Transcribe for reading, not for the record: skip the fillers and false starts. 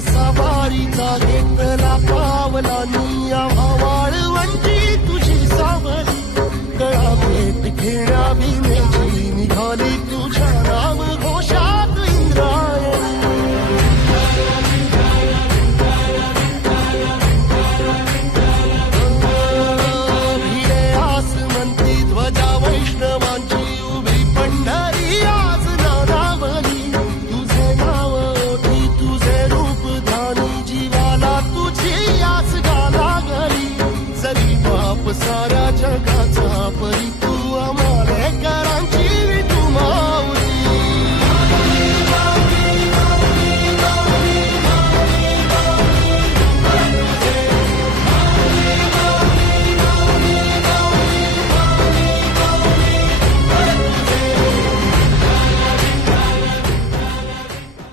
सवारीचा घेतला पावलांनी आम्हा वाळवंटी तुझी सावली गळा भेट घेण्या बिनेची निघाली तुझ्या नाम घोषात इंद्रायणी भिडे आसमंती ध्वजा वैष्णवांची